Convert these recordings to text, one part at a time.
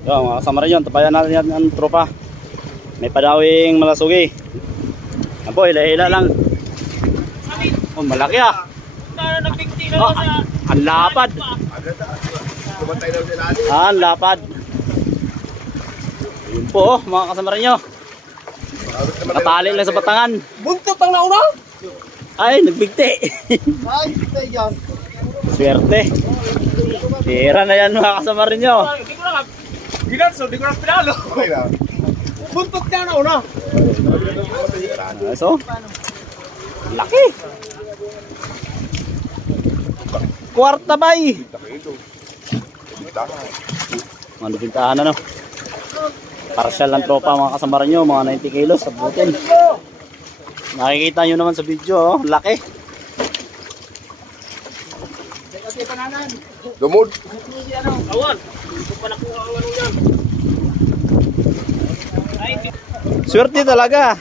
Yo, mga kasama rin yun. Tapayan natin yan ang tropa. May padawing malasugi. Yan po, hila-hila lang. Oh, malaki ah. Oh, ang lapad. Ang lapad. Yun po, mga kasama rin nyo. Nakatali lang sa batangan. Buntot ang nauna? Ay, nagbigti. Ay, bigtay yan. Swerte. Tira na yan, mga kasama rin nyo. Ginanso, di ko na pinalo. Buntot ka nauna. So, laki. Kwarta bay. Mga nabintahan na no. Partial lang tropa mga kasamaran nyo. Mga 90 kilos sa butin. Nakikita nyo naman sa video. Oh. Laki. Lumod. Awan. Hindi ko pa nakuha ang ano yan. Swerte talaga.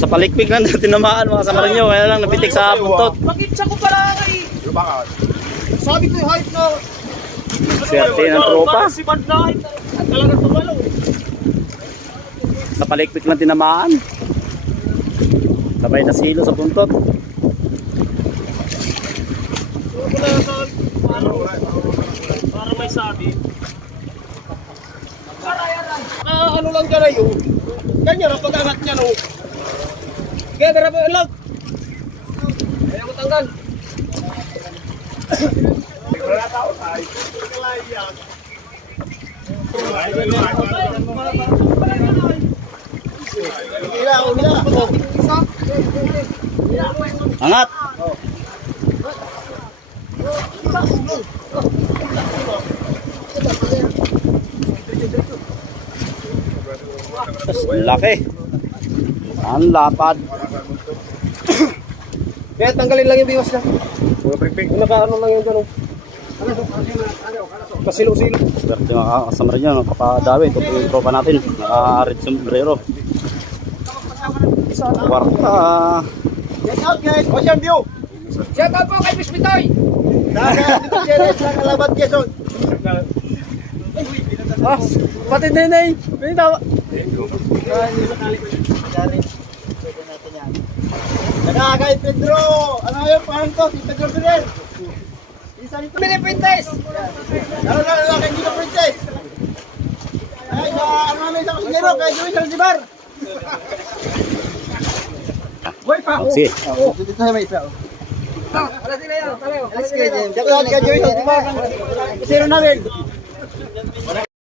Sa palikpik lang tinamaan mga kasamaran nyo. Kaya lang napitik sa buntot. Bakit siya ko pala kay? Yung bakal. Sabi ko yung height na. Swerte ng tropa. Si Bad na height. Talagang tumalo. Sa palikpik lang tinamaan. Sabay na silo sa buntot. Para may sabi. Ano lang ka na yun? Ganyan ang pag-angat niya no. Kaya darap ang lag. Ayaw ko tanggal. Angat. Laki. Ang lapad. Kaya tanggalin lang yung biwas niya. Naka-ano lang yung gano'n. Pasilo-silo. Swerte mga kasama rin nyo. Kapadawi. Ito po yung tropa natin. Naka-red sombrero. Kwarta. Shout out guys! Ocean View! Shout out po kay Pispitoy! Dito Jerez lang alabat Quezon. Ah, pati nenay. May tawa. Kay Pedro! Ano yun? Parang to, si Pedro Ferrer! Isa nito. Pili Princess! Ano lang, kay Gino Princess! Ay, sa ano namin sa kusinero, kay Joey Saldivar! Boy pa! Sige. Dito sa may isa. Alas nila yan, talayo. Alas kay Joey Saldivar. Kusinero namin!